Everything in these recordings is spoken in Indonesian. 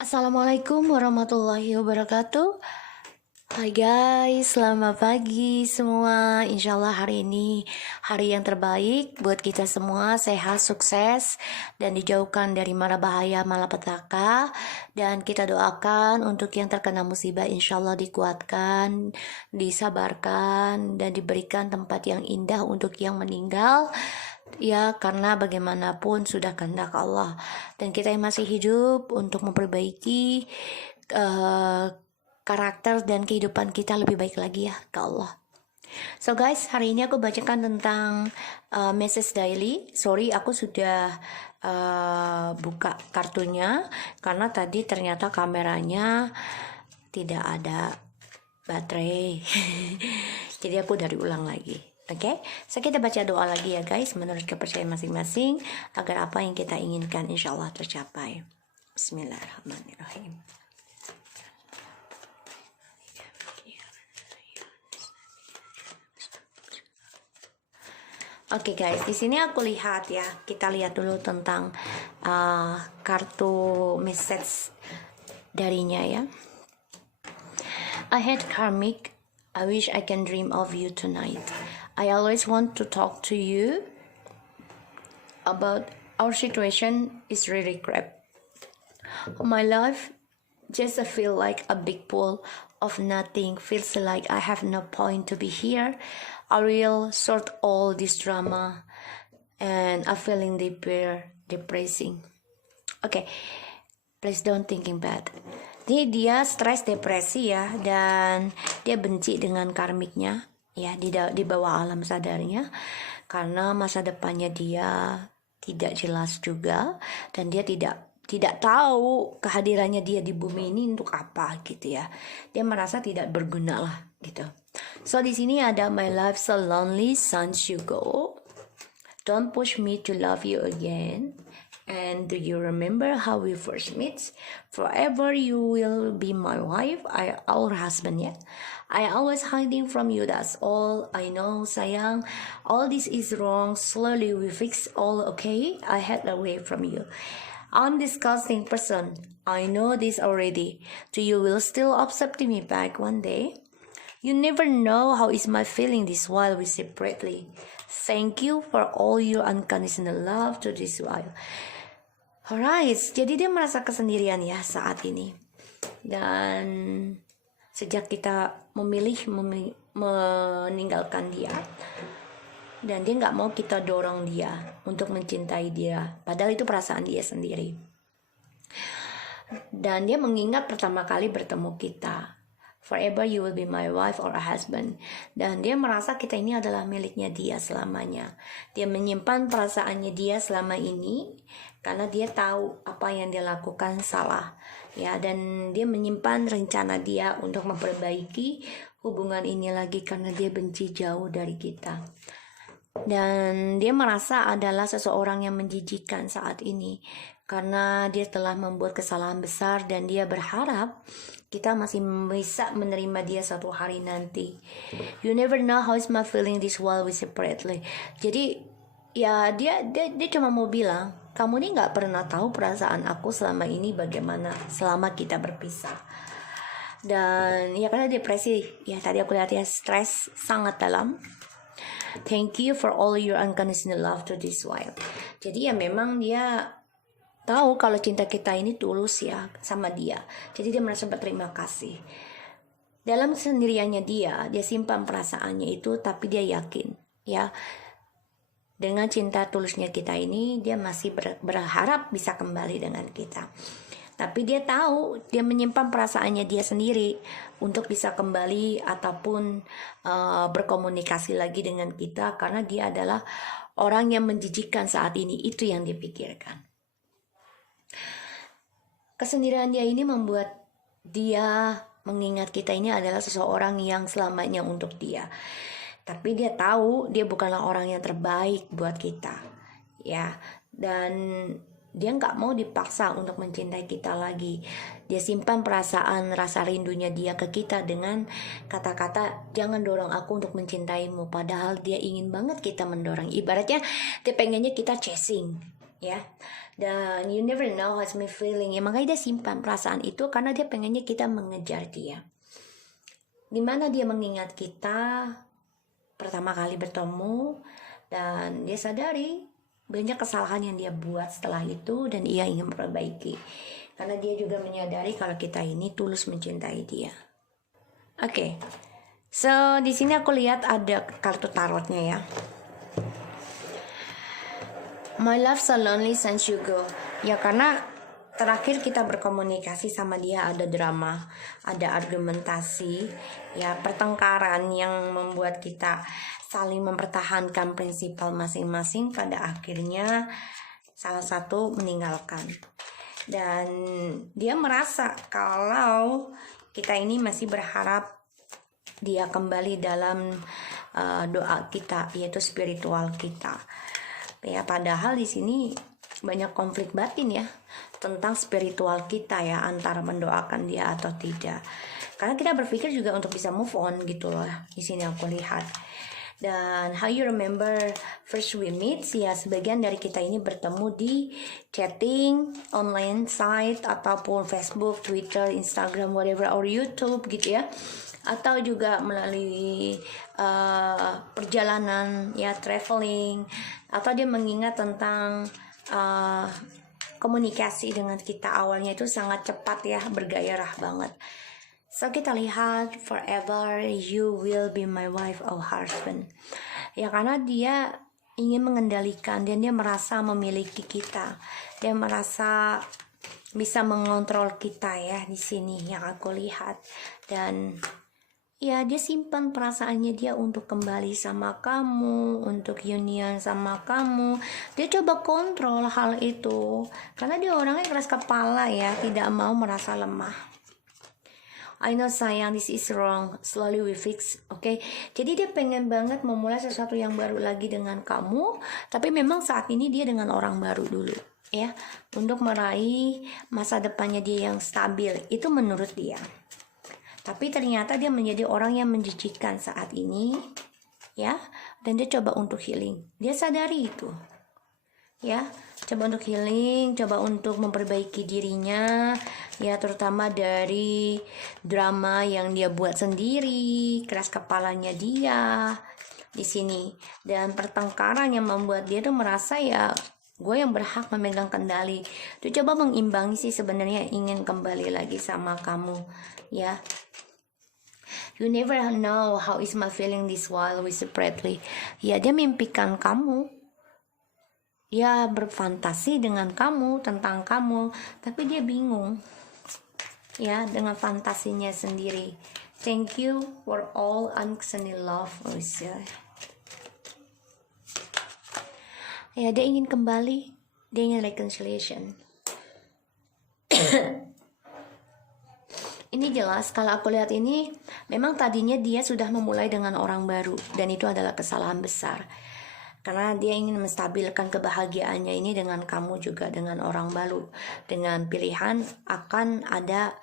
Assalamualaikum warahmatullahi wabarakatuh. Hai guys, selamat pagi semua. Insya Allah hari ini hari yang terbaik buat kita semua, sehat, sukses, dan dijauhkan dari mara bahaya malapetaka. Dan kita doakan untuk yang terkena musibah insya Allah dikuatkan, disabarkan, dan diberikan tempat yang indah untuk yang meninggal. Ya, karena bagaimanapun sudah kehendak Allah, dan kita yang masih hidup untuk memperbaiki karakter dan kehidupan kita lebih baik lagi ya ke Allah. So guys, hari ini aku bacakan tentang message daily. Sorry, aku sudah buka kartunya karena tadi ternyata kameranya tidak ada baterai. Jadi aku dari ulang lagi. Oke, so kita baca doa lagi ya guys, menurut kepercayaan masing-masing, agar apa yang kita inginkan insya Allah tercapai. Bismillahirrahmanirrahim. Oke guys, di sini aku lihat ya, kita lihat dulu tentang kartu message darinya ya. I hate karmic. I wish I can dream of you tonight. I always want to talk to you about our situation is really crap. My life just feel like a big pool of nothing. Feels like I have no point to be here. I will sort all this drama and I'm feeling depressing. Okay, please don't thinking bad. Jadi dia stres, depresi ya, dan dia benci dengan karmiknya ya, di bawah alam sadarnya, karena masa depannya dia tidak jelas juga, dan dia tidak tahu kehadirannya dia di bumi ini untuk apa gitu ya. Dia merasa tidak berguna lah gitu. So di sini ada my life so lonely since you go. Don't push me to love you again. And do you remember how we first met? Forever you will be my wife, our husband, yeah. I always hiding from you, that's all I know, sayang. All this is wrong, slowly we fix all okay. I head away from you. I'm disgusting person. I know this already. Do you will still accept me back one day? You never know how is my feeling this while we separately. Thank you for all your unconditional love to this while. Alright, jadi dia merasa kesendirian ya saat ini. Dan sejak kita memilih meninggalkan dia, dan dia nggak mau kita dorong dia untuk mencintai dia, padahal itu perasaan dia sendiri. Dan dia mengingat pertama kali bertemu kita, forever you will be my wife or a husband. Dan dia merasa kita ini adalah miliknya dia selamanya. Dia menyimpan perasaannya dia selama ini karena dia tahu apa yang dia lakukan salah ya, dan dia menyimpan rencana dia untuk memperbaiki hubungan ini lagi karena dia benci jauh dari kita. Dan dia merasa adalah seseorang yang menjijikan saat ini karena dia telah membuat kesalahan besar, dan dia berharap kita masih bisa menerima dia suatu hari nanti. You never know how is my feeling this while we separately. Jadi ya dia cuma mau bilang, kamu nih nggak pernah tahu perasaan aku selama ini bagaimana selama kita berpisah. Dan ya karena depresi ya, tadi aku lihat ya, stres sangat dalam. Thank you for all your unconditional love to this while. Jadi ya memang dia tahu kalau cinta kita ini tulus ya sama dia. Jadi dia merasa berterima kasih. Dalam sendiriannya dia simpan perasaannya itu, tapi dia yakin ya, dengan cinta tulusnya kita ini, dia masih berharap bisa kembali dengan kita. Tapi dia tahu dia menyimpan perasaannya dia sendiri untuk bisa kembali ataupun berkomunikasi lagi dengan kita, karena dia adalah orang yang menjijikan saat ini. Itu yang dipikirkan. Kesendirian dia ini membuat dia mengingat kita ini adalah seseorang yang selamanya untuk dia. Tapi dia tahu dia bukanlah orang yang terbaik buat kita ya, dan dia nggak mau dipaksa untuk mencintai kita lagi. Dia simpan perasaan rasa rindunya dia ke kita dengan kata-kata, jangan dorong aku untuk mencintaimu. Padahal dia ingin banget kita mendorong. Ibaratnya dia pengennya kita chasing ya. Dan you never know how's my feeling, ya makanya dia simpan perasaan itu karena dia pengennya kita mengejar dia. Dimana dia mengingat kita pertama kali bertemu, dan dia sadari banyak kesalahan yang dia buat setelah itu dan ia ingin memperbaiki. Karena dia juga menyadari kalau kita ini tulus mencintai dia. Oke. So, di sini aku lihat ada kartu tarotnya ya. My love so lonely since you go. Ya karena terakhir kita berkomunikasi sama dia ada drama, ada argumentasi, ya pertengkaran yang membuat kita saling mempertahankan prinsipal masing-masing, pada akhirnya salah satu meninggalkan. Dan dia merasa kalau kita ini masih berharap dia kembali dalam doa kita, yaitu spiritual kita. Ya padahal di sini banyak konflik batin ya tentang spiritual kita ya, antara mendoakan dia atau tidak. Karena kita berpikir juga untuk bisa move on gitu loh. Di sini aku lihat. Dan how you remember first we meet, ya sebagian dari kita ini bertemu di chatting, online site, ataupun Facebook, Twitter, Instagram, whatever, or YouTube gitu ya. Atau juga melalui perjalanan ya, traveling, atau dia mengingat tentang komunikasi dengan kita awalnya itu sangat cepat ya, bergairah banget. So kita lihat forever you will be my wife or husband. Ya karena dia ingin mengendalikan dan dia merasa memiliki kita. Dia merasa bisa mengontrol kita ya, di sini yang aku lihat. Dan ya dia simpan perasaannya dia untuk kembali sama kamu, untuk union sama kamu. Dia coba kontrol hal itu karena dia orangnya keras kepala ya, tidak mau merasa lemah. I know sayang, this is wrong, slowly we fix, okay? Jadi dia pengen banget memulai sesuatu yang baru lagi dengan kamu, tapi memang saat ini dia dengan orang baru dulu ya, untuk meraih masa depannya dia yang stabil, itu menurut dia. Tapi ternyata dia menjadi orang yang menjijikan saat ini ya, dan dia coba untuk healing. Dia sadari itu ya, coba untuk healing, coba untuk memperbaiki dirinya ya, terutama dari drama yang dia buat sendiri, keras kepalanya dia di sini, dan pertengkaran yang membuat dia tuh merasa ya gue yang berhak memegang kendali. Tuh coba mengimbangi sih sebenarnya, ingin kembali lagi sama kamu ya. You never know how is my feeling this while we separately. Ya dia mimpikan kamu, dia berfantasi dengan kamu, tentang kamu, tapi dia bingung ya dengan fantasinya sendiri. Thank you for all unconditional love, Alicia. Ya dia ingin kembali, dia ingin reconciliation. Ini jelas kalau aku lihat ini, memang tadinya dia sudah memulai dengan orang baru, dan itu adalah kesalahan besar. Karena dia ingin menstabilkan kebahagiaannya ini dengan kamu juga, dengan orang baru, dengan pilihan akan ada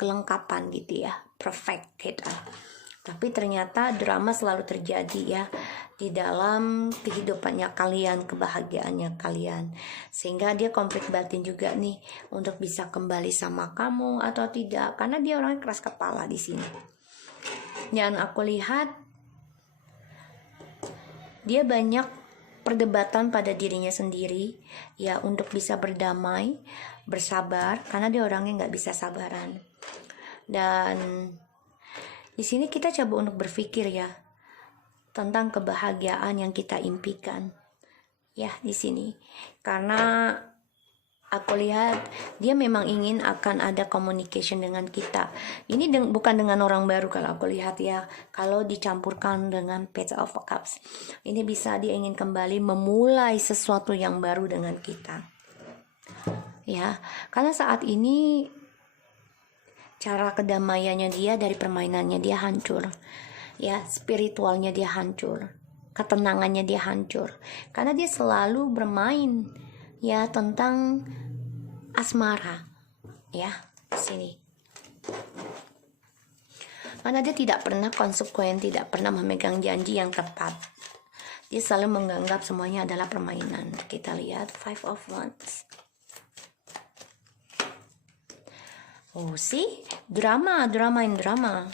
kelengkapan gitu ya, perfect gitu. Tapi ternyata drama selalu terjadi ya di dalam kehidupannya kalian, kebahagiaannya kalian, sehingga dia konflik batin juga nih untuk bisa kembali sama kamu atau tidak, karena dia orangnya keras kepala di sini. Dan aku lihat dia banyak perdebatan pada dirinya sendiri ya, untuk bisa berdamai, bersabar, karena dia orangnya nggak bisa sabaran. Dan di sini kita coba untuk berpikir ya tentang kebahagiaan yang kita impikan ya di sini, karena aku lihat dia memang ingin akan ada communication dengan kita. Ini bukan dengan orang baru kalau aku lihat ya, kalau dicampurkan dengan Page of Cups, ini bisa dia ingin kembali memulai sesuatu yang baru dengan kita ya, karena saat ini cara kedamaiannya dia dari permainannya dia hancur ya, spiritualnya dia hancur, ketenangannya dia hancur, karena dia selalu bermain ya tentang asmara ya di sini. Karena dia tidak pernah konsekuen, tidak pernah memegang janji yang tepat. Dia selalu menganggap semuanya adalah permainan. Kita lihat Five of Wands. Oh, see? Drama and drama.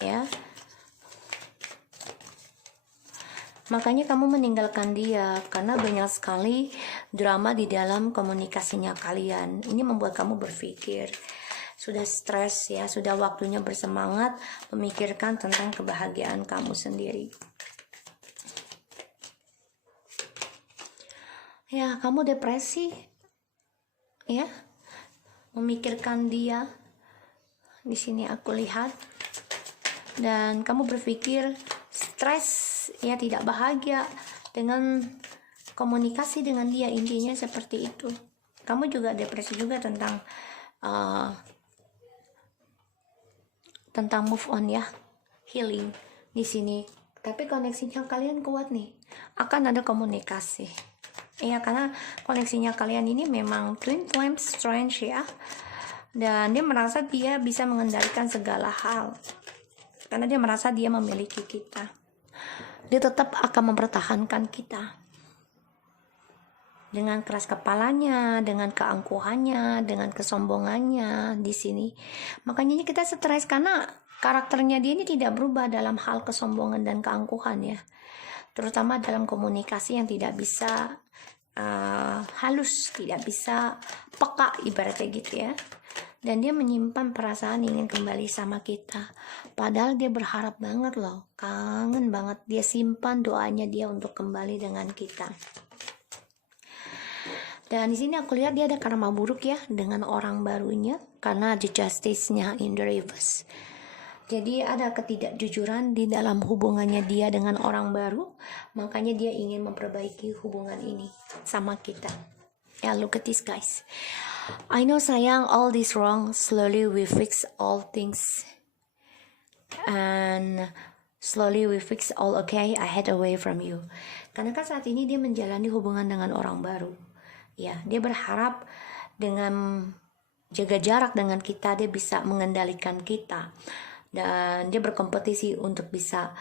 Ya. Makanya kamu meninggalkan dia karena banyak sekali drama di dalam komunikasinya kalian. Ini membuat kamu berpikir, sudah stres ya, sudah waktunya bersemangat memikirkan tentang kebahagiaan kamu sendiri. Ya, kamu depresi. Ya. Memikirkan dia. Di sini aku lihat. Dan kamu berpikir stres, ya, tidak bahagia dengan komunikasi dengan dia, intinya seperti itu. Kamu juga depresi juga tentang move on ya, healing di sini. Tapi koneksinya kalian kuat nih, akan ada komunikasi. Ya, karena koneksinya kalian ini memang twin flame strange ya. Dan dia merasa dia bisa mengendalikan segala hal. Karena dia merasa dia memiliki kita. Dia tetap akan mempertahankan kita. Dengan keras kepalanya, dengan keangkuhannya, dengan kesombongannya di sini. Makanya kita stres karena karakternya dia ini tidak berubah dalam hal kesombongan dan keangkuhan ya. Terutama dalam komunikasi yang tidak bisa halus, tidak bisa peka ibaratnya gitu ya. Dan dia menyimpan perasaan ingin kembali sama kita. Padahal dia berharap banget loh, kangen banget. Dia simpan doanya dia untuk kembali dengan kita. Dan di sini aku lihat dia ada karma buruk ya dengan orang barunya karena ada justice-nya in the reverse. Jadi ada ketidakjujuran di dalam hubungannya dia dengan orang baru. Makanya dia ingin memperbaiki hubungan ini sama kita. Ya, look at this guys. I know sayang, all this wrong, slowly we fix all things. And slowly we fix all okay, I head away from you. Karena kan saat ini dia menjalani hubungan dengan orang baru. Ya, dia berharap dengan jaga jarak dengan kita, dia bisa mengendalikan kita. Dan dia berkompetisi untuk bisa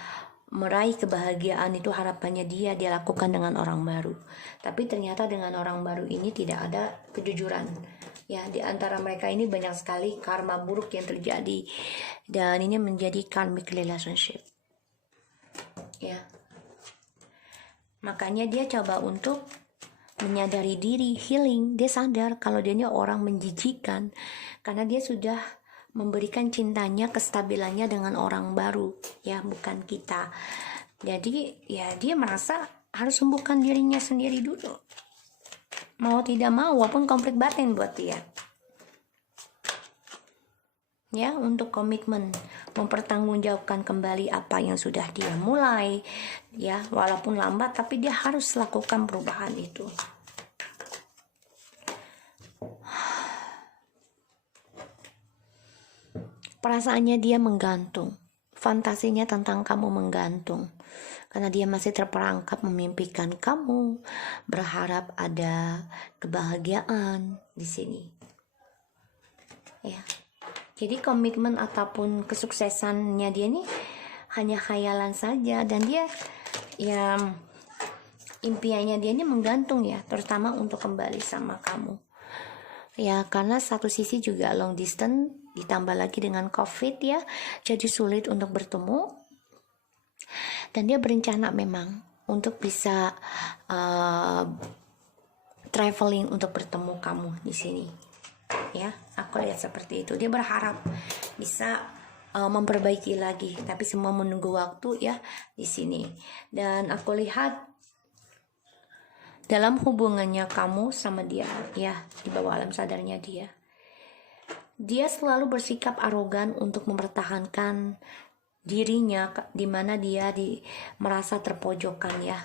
meraih kebahagiaan, itu harapannya dia lakukan dengan orang baru. Tapi ternyata dengan orang baru ini tidak ada kejujuran. Ya, di antara mereka ini banyak sekali karma buruk yang terjadi. Dan ini menjadi karmic relationship. Ya. Makanya dia coba untuk menyadari diri, healing. Dia sadar kalau dia ini orang menjijikan karena dia sudah memberikan cintanya, kestabilannya dengan orang baru, ya, bukan kita. Jadi ya dia merasa harus sembuhkan dirinya sendiri dulu. Mau tidak mau, walaupun konflik batin buat dia. Ya, untuk komitmen mempertanggungjawabkan kembali apa yang sudah dia mulai, ya, walaupun lambat tapi dia harus lakukan perubahan itu. Perasaannya dia menggantung, fantasinya tentang kamu menggantung, karena dia masih terperangkap memimpikan kamu, berharap ada kebahagiaan di sini. Ya, jadi komitmen ataupun kesuksesannya dia ini hanya khayalan saja, dan dia ya impiannya dia ini menggantung ya, terutama untuk kembali sama kamu. Ya, karena satu sisi juga long distance, ditambah lagi dengan COVID ya, jadi sulit untuk bertemu. Dan dia berencana memang untuk bisa traveling untuk bertemu kamu di sini. Ya, aku lihat seperti itu. Dia berharap bisa memperbaiki lagi, tapi semua menunggu waktu ya di sini. Dan aku lihat dalam hubungannya kamu sama dia, ya, di bawah alam sadarnya dia selalu bersikap arogan untuk mempertahankan dirinya, di mana dia merasa terpojokkan ya,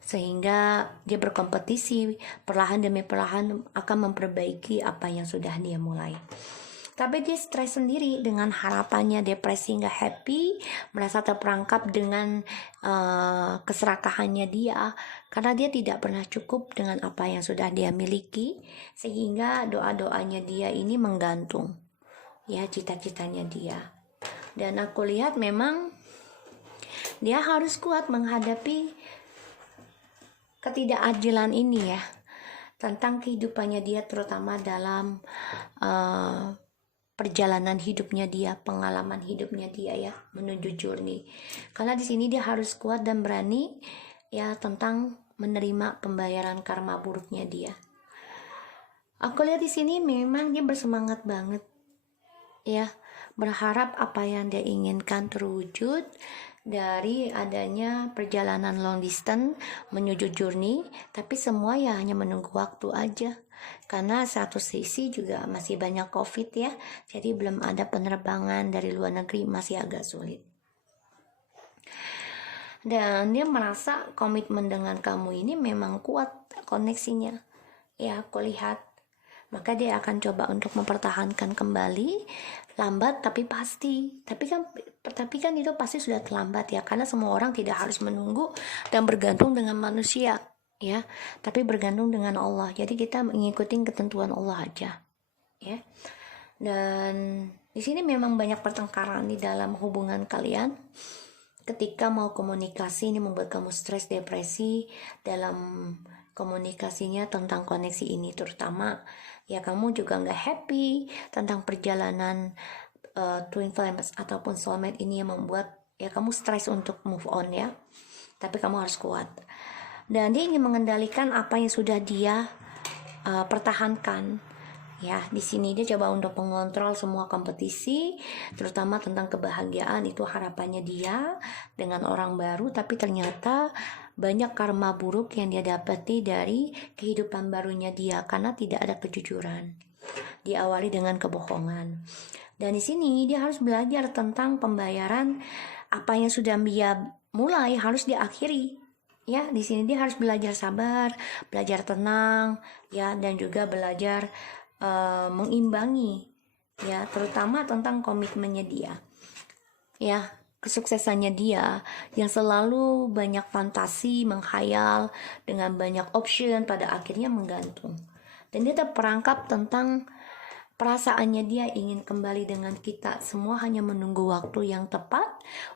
sehingga dia berkompetisi perlahan demi perlahan akan memperbaiki apa yang sudah dia mulai. Tapi dia stres sendiri dengan harapannya, depresi, nggak happy, merasa terperangkap dengan keserakahannya dia, karena dia tidak pernah cukup dengan apa yang sudah dia miliki, sehingga doa-doanya dia ini menggantung, ya, cita-citanya dia. Dan aku lihat memang Dia harus kuat menghadapi ketidakadilan ini ya, tentang kehidupannya dia, terutama dalam perjalanan hidupnya dia, pengalaman hidupnya dia ya, menuju journey. Karena di sini dia harus kuat dan berani ya tentang menerima pembayaran karma buruknya dia. Aku lihat di sini memang dia bersemangat banget ya, berharap apa yang dia inginkan terwujud dari adanya perjalanan long distance menuju journey, tapi semua ya hanya menunggu waktu aja. Karena satu sisi juga masih banyak COVID ya, jadi belum ada penerbangan dari luar negeri, masih agak sulit. Dan dia merasa komitmen dengan kamu ini memang kuat koneksinya. Ya, aku lihat. Maka dia akan coba untuk mempertahankan kembali, lambat tapi pasti. Tapi kan itu pasti sudah terlambat ya, karena semua orang tidak harus menunggu dan bergantung dengan manusia ya, tapi bergantung dengan Allah. Jadi kita mengikuti ketentuan Allah aja ya. Dan di sini memang banyak pertengkaran di dalam hubungan kalian. Ketika mau komunikasi, ini membuat kamu stres, depresi dalam komunikasinya tentang koneksi ini, terutama ya kamu juga nggak happy tentang perjalanan twin flames ataupun soulmate ini, yang membuat ya kamu stres untuk move on ya. Tapi kamu harus kuat, dan dia ingin mengendalikan apa yang sudah dia pertahankan ya. Di sini dia coba untuk mengontrol semua kompetisi, terutama tentang kebahagiaan. Itu harapannya dia dengan orang baru, tapi ternyata banyak karma buruk yang dia dapati dari kehidupan barunya dia karena tidak ada kejujuran. Diawali dengan kebohongan. Dan di sini dia harus belajar tentang pembayaran apa yang sudah dia mulai harus diakhiri. Ya, di sini dia harus belajar sabar, belajar tenang, ya, dan juga belajar mengimbangi, ya, terutama tentang komitmennya dia, ya, kesuksesannya dia yang selalu banyak fantasi, menghayal dengan banyak option, pada akhirnya menggantung. Dan dia terperangkap tentang perasaannya dia ingin kembali dengan kita. Semua hanya menunggu waktu yang tepat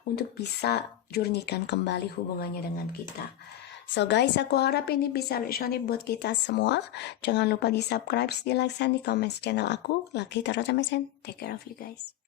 untuk bisa jurnihkan kembali hubungannya dengan kita. So guys, aku harap ini bisa resonate buat kita semua. Jangan lupa di subscribe, di like, dan di comment channel aku. Lucky Tarot Mesin. Take care of you guys.